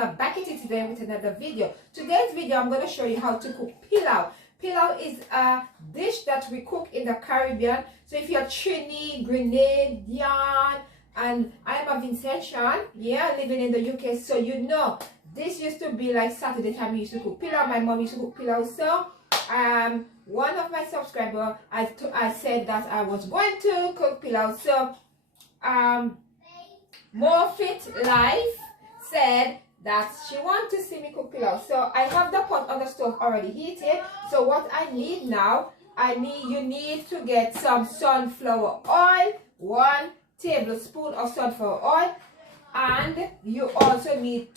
I'm back at it today with another video. Today's video I'm going to show you how to cook pilau. Pilau is a dish that we cook in the Caribbean. So if you're Trini, Grenadian, and I am a Vincentian, yeah, living in the UK, so you know this used to be like Saturday time we used to cook pilau. My mom used to cook pilau. So one of my subscribers, I said that I was going to cook pilau. So More Fit Life said that she wants to see me cook pilau. So I have the pot on the stove already heated. So what I need now, you need to get some sunflower oil, 1 tablespoon of sunflower oil, and you also need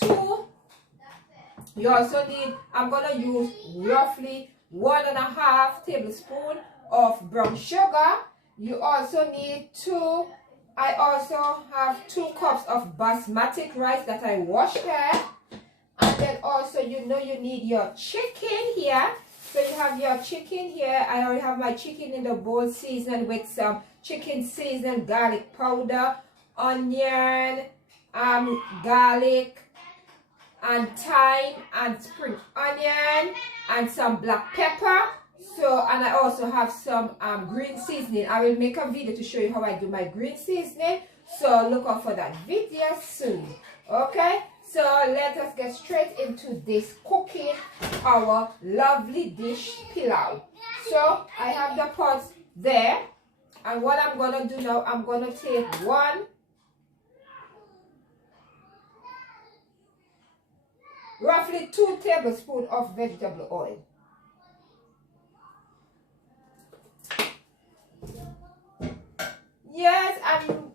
I'm gonna use roughly 1.5 tablespoon of brown sugar. You also need I also have 2 cups of basmati rice that I washed here. And then also you need your chicken here. So you have your chicken here. I already have my chicken in the bowl seasoned with some chicken seasoned garlic powder, onion, garlic, and thyme, and spring onion, and some black pepper. So, and I also have some green seasoning. I will make a video to show you how I do my green seasoning. So look out for that video soon. Okay, so let us get straight into this cooking our lovely dish pilau. So I have the pot there, and what I'm gonna do now, I'm gonna take roughly 2 tablespoons of vegetable oil.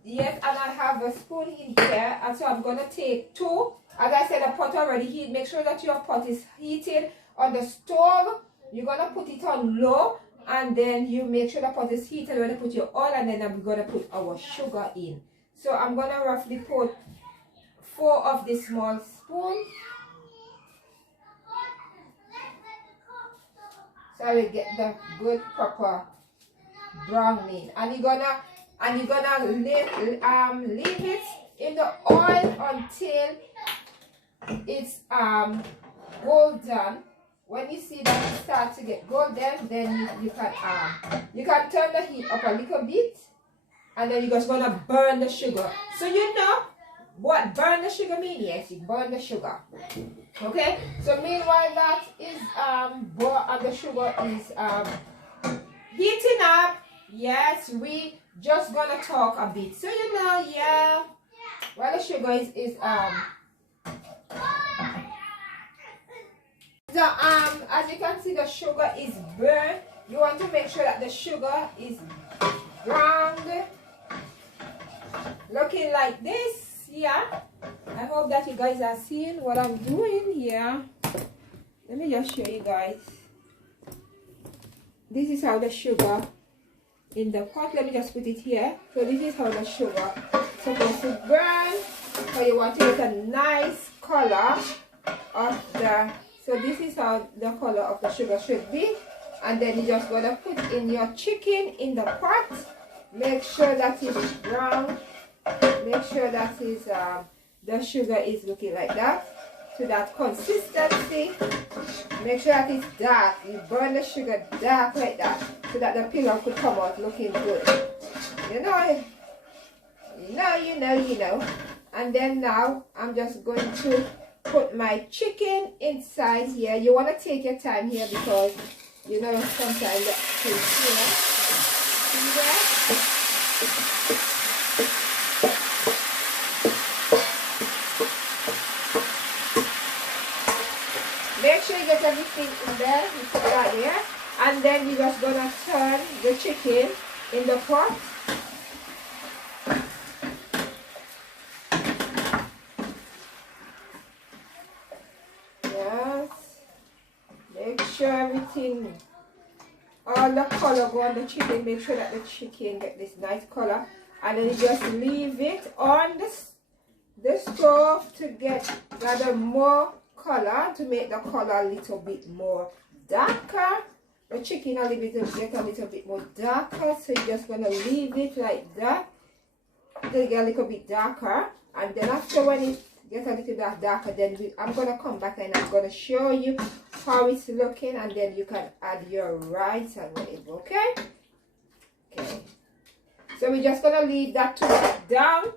Yes, and I have a spoon in here, and so I'm gonna take 2. As I said, the pot already heated. Make sure that your pot is heated on the stove. You're gonna put it on low, and then you make sure the pot is heated. You're gonna put your oil, and then I'm gonna put our sugar in. So I'm gonna roughly put 4 of this small spoon. So I will get the good proper browning, and you're gonna leave it in the oil until it's golden. When you see that it starts to get golden, then you can turn the heat up a little bit, and then you're just gonna burn the sugar. So you know what burn the sugar means? Yes, you burn the sugar. Okay, so meanwhile that is and the sugar is heating up. Yes, we just gonna talk a bit. So you know, yeah, while the sugar is as you can see, the sugar is burned. You want to make sure that the sugar is browned, looking like this. Yeah, I hope that you guys are seeing what I'm doing here. Let me just show you guys. This is how the sugar in the pot. Let me just put it here. So this is how the sugar is supposed to burn. So you want to get a nice color of the. So this is how the color of the sugar should be. And then you just gonna put in your chicken in the pot. Make sure that it's brown. Make sure that is the sugar is looking like that, to that consistency. Make sure that it's dark. You burn the sugar dark like that, so that the pilau could come out looking good. You know. And then now I'm just going to put my chicken inside here. You want to take your time here, because you know sometimes that things here. Make sure you get everything in there. You put that there, and then you're just gonna turn the chicken in the pot. Yes. Make sure everything, all the color go on the chicken. Make sure that the chicken get this nice color, and then you just leave it on the stove to gather more color, to make the color a little bit more darker. The chicken get a little bit more darker, so you're just gonna leave it like that. They get a little bit darker, and then after when get a little bit darker, then I'm gonna come back and I'm gonna show you how it's looking, and then you can add your rice and whatever. Okay. So we're just gonna leave that to get down,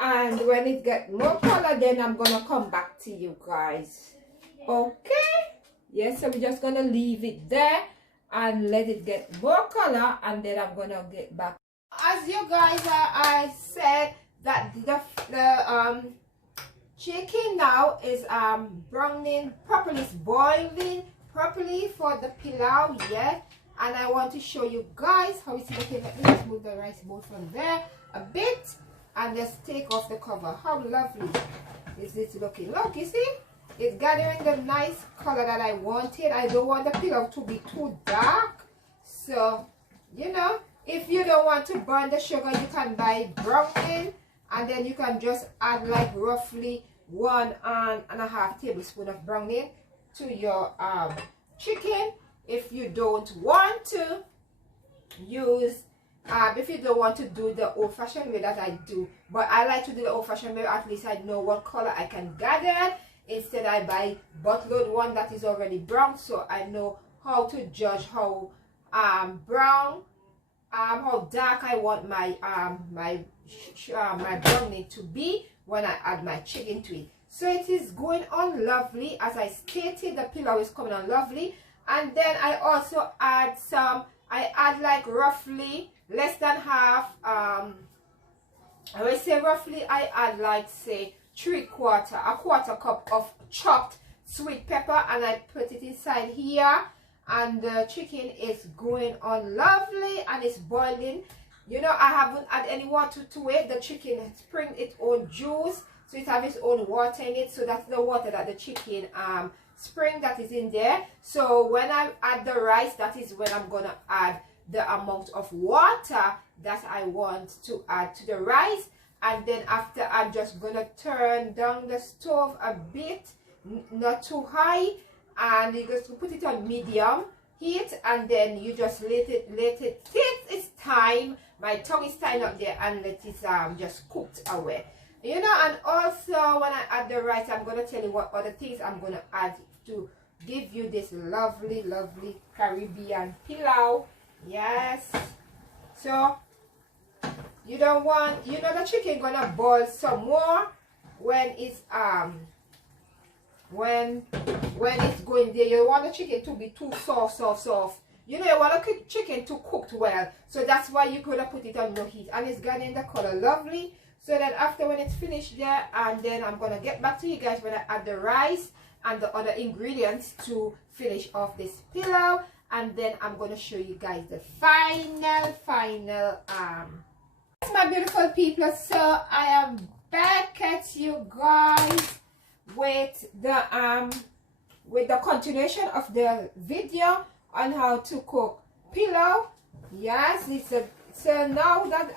and when it get more color, then I'm gonna come back to you guys. Okay. Yes, so we're just gonna leave it there and let it get more color, and then I'm gonna get back. As you guys I said that the chicken now is browning properly, it's boiling properly for the pilau. Yeah, and I want to show you guys how it's looking. Let's move the rice bowl from there a bit and let's take off the cover. How lovely is it looking? Look, you see, it's gathering the nice color that I wanted. I don't want the pilau to be too dark, so you know, if you don't want to burn the sugar, you can buy browning, and then you can just add like roughly 1.5 tablespoons of browning to your chicken. If you don't want to use if you don't want to do the old-fashioned way that I do, but I like to do the old-fashioned way, at least I know what color I can gather. Instead I buy buttload one that is already brown, so I know how to judge how brown, how dark I want my my browning to be when I add my chicken to it. So it is going on lovely. As I stated, the pilau is coming on lovely. And then I also add some, I add like roughly less than half, I will say roughly I add like say a quarter cup of chopped sweet pepper, and I put it inside here, and the chicken is going on lovely and it's boiling. You know, I haven't added any water to it. The chicken spring its own juice, so it has its own water in it. So that's the water that the chicken spring that is in there. So when I add the rice, that is when I'm gonna add the amount of water that I want to add to the rice. And then after, I'm just gonna turn down the stove a bit, not too high, and you just put it on medium heat, and then you just let it take its time. My tongue is tying up there, and let it just cooked away, you know. And also when I add the rice, I'm gonna tell you what other things I'm gonna add to give you this lovely Caribbean pilau. Yes, so you don't want, you know, the chicken gonna boil some more when it's when it's going there. You want the chicken to be too soft. You know, you want the chicken to cook well, so that's why you could have put it on low heat, and it's getting the color lovely. So then after, when it's finished there, and then I'm gonna get back to you guys when I add the rice and the other ingredients to finish off this pilau, and then I'm gonna show you guys the final my beautiful people. So I am back at you guys with the continuation of the video on how to cook pilau. Yes, it's a, so now that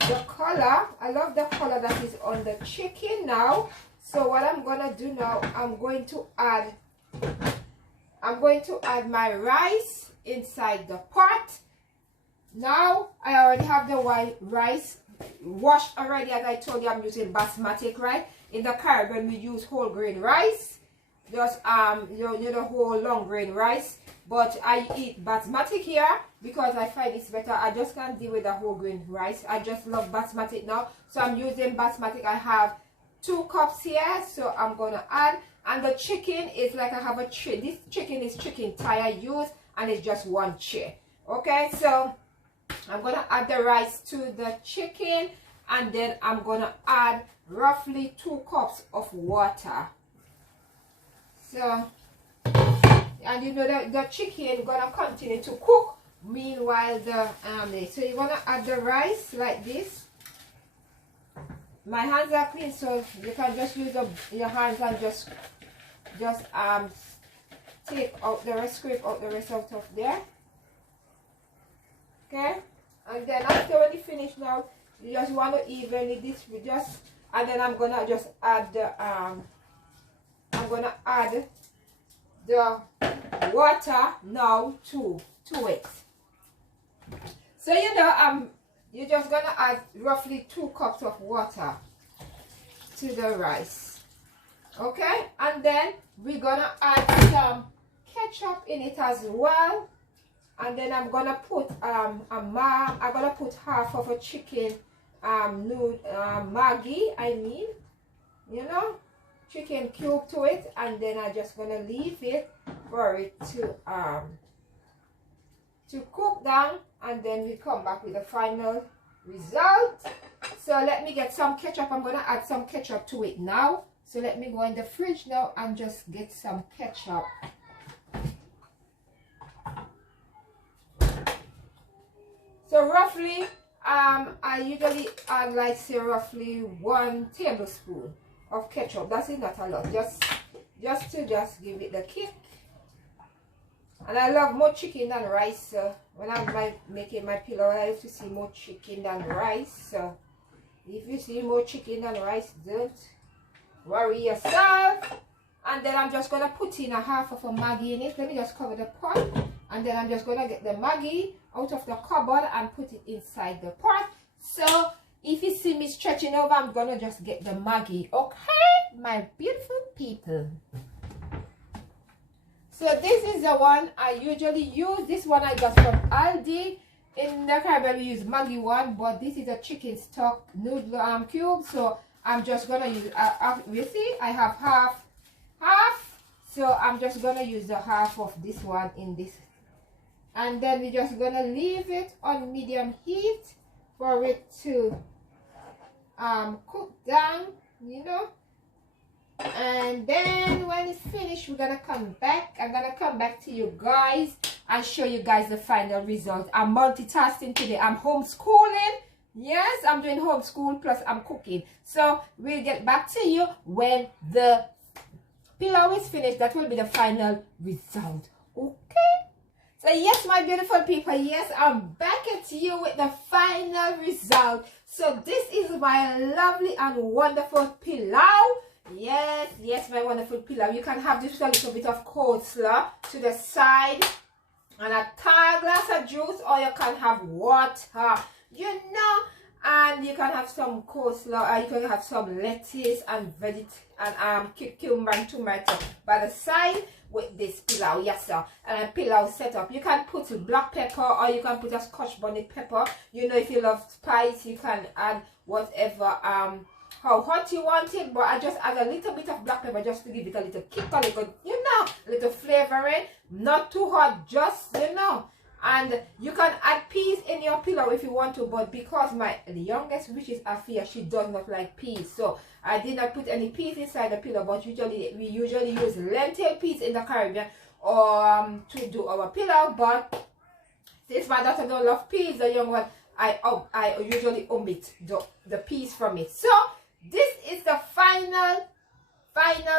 the color, I love the color that is on the chicken now. So what I'm gonna do now, I'm going to add my rice inside the pot. Now I already have the white rice washed already. As I told you, I'm using basmati rice. In the Caribbean we use whole grain rice, just you know, whole long grain rice, but I eat basmati here because I find it's better. I just can't deal with the whole grain rice. I just love basmati now, so I'm using basmati. I have 2 cups here, so I'm gonna add. And the chicken is like, I have a tray. This chicken is chicken thigh I use, and it's just 1 tray. Okay, so I'm gonna add the rice to the chicken, and then I'm gonna add roughly 2 cups of water. So, and you know that the chicken gonna continue to cook meanwhile the so you're gonna add the rice like this. My hands are clean, so you can just use your hands and just take out the rest, scrape out the rest out of there. Okay, and then after when you finish now, you just want to evenly distribute, just, and then I'm gonna just add the water now to it. So you know, you're just gonna add roughly 2 cups of water to the rice. Okay, and then we're gonna add some ketchup in it as well. And then I'm gonna put I'm gonna put half of a chicken Maggi, I mean, you know, chicken cube to it, and then I'm just gonna leave it for it to cook down, and then we come back with the final result. So let me get some ketchup. I'm gonna add some ketchup to it now. So let me go in the fridge now and just get some ketchup. So roughly, I usually add like say roughly 1 tablespoon of ketchup. That's it, not a lot. Just to give it the kick. And I love more chicken than rice. So when I'm making my pilau, I have to see more chicken than rice. So if you see more chicken than rice, don't worry yourself. And then I'm just gonna put in a half of a Maggi in it. Let me just cover the pot, and then I'm just gonna get the Maggi out of the cupboard and put it inside the pot. So if you see me stretching over, I'm gonna just get the Maggi. Okay, my beautiful people. So this is the one I usually use. This one I got from Aldi. In the Caribbean we use Maggi one, but this is a chicken stock noodle cube. So I'm just gonna use you see I have half. So I'm just gonna use the half of this one in this, and then we're just gonna leave it on medium heat for it to cook down, you know. And then when it's finished, we're gonna come back. I'm gonna come back to you guys and show you guys the final result. I'm multitasking today. I'm homeschooling. Yes, I'm doing homeschool plus I'm cooking. So we'll get back to you when the pilau is finished. That will be the final result. Okay, so yes, my beautiful people, yes, I'm back at you with the final result. So this is my lovely and wonderful pilau. Yes, my wonderful pilau. You can have this with a little bit of coleslaw to the side and a tall glass of juice, or you can have water, you know. And you can have some coleslaw, you can have some lettuce and cucumber and tomato by the side with this pilau. Yes sir. And a pilau setup, you can put black pepper or you can put a scotch bonnet pepper. You know, if you love spice, you can add whatever how hot you want it, but I just add a little bit of black pepper just to give it a little kick, a little, you know, a little flavoring. Not too hot, just, you know. And you can add peas in your pilau if you want to, but because the youngest, which is Afia, she does not like peas, so I did not put any peas inside the pilau. But we usually use lentil peas in the Caribbean or to do our pilau. But since my daughter don't love peas, the young one, I usually omit the peas from it. So this is the final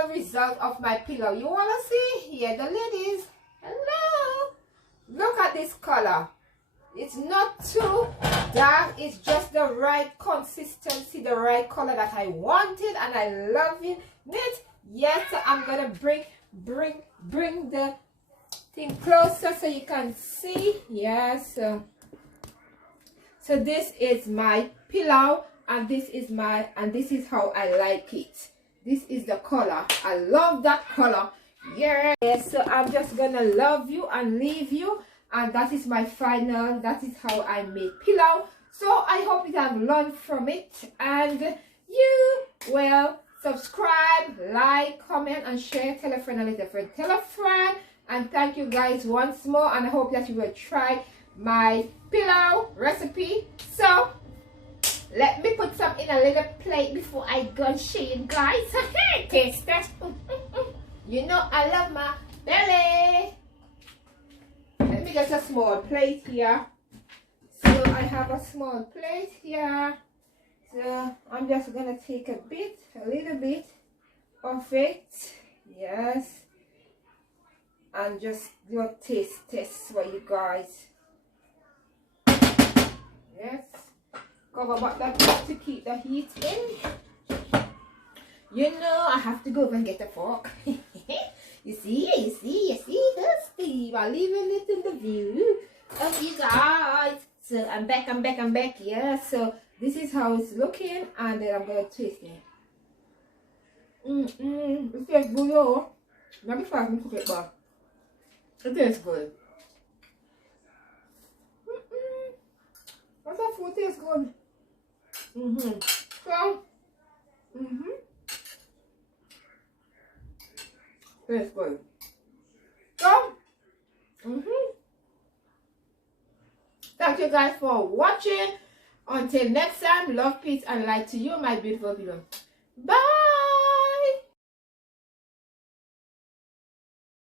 result of my pilau. You wanna see? Here the ladies. Hello. Look at this color. It's not too dark. It's just the right consistency, the right color that I wanted, and I love it. Yes, I'm gonna bring the thing closer so you can see. Yes. So this is my pilau, and this is how I like it. This is the color. I love that color. Yes, so I'm just gonna love you and leave you, and that is my final. That is how I make pilau. So I hope you have learned from it, and you will subscribe, like, comment, and share. Tell a friend, a little friend, tell a friend. And thank you guys once more, and I hope that you will try my pilau recipe. So let me put some in a little plate before I go and show you guys. Taste that. You know I love my belly. Let me get a small plate here. So I have a small plate here. So I'm just gonna take a little bit of it. Yes. And just do a taste for you guys. Yes. Cover back that pot to keep the heat in. You know, I have to go and get a fork. You see, Steve. I'll leave it in the view of you guys. So I'm back. Yeah. So this is how it's looking, and then I'm gonna twist it. It tastes good, yo. Not be fast, me cook it, but it tastes good. What's that food tastes good? So, tastes good. So, thank you guys for watching. Until next time, love, peace, and light to you, my beautiful people. Bye.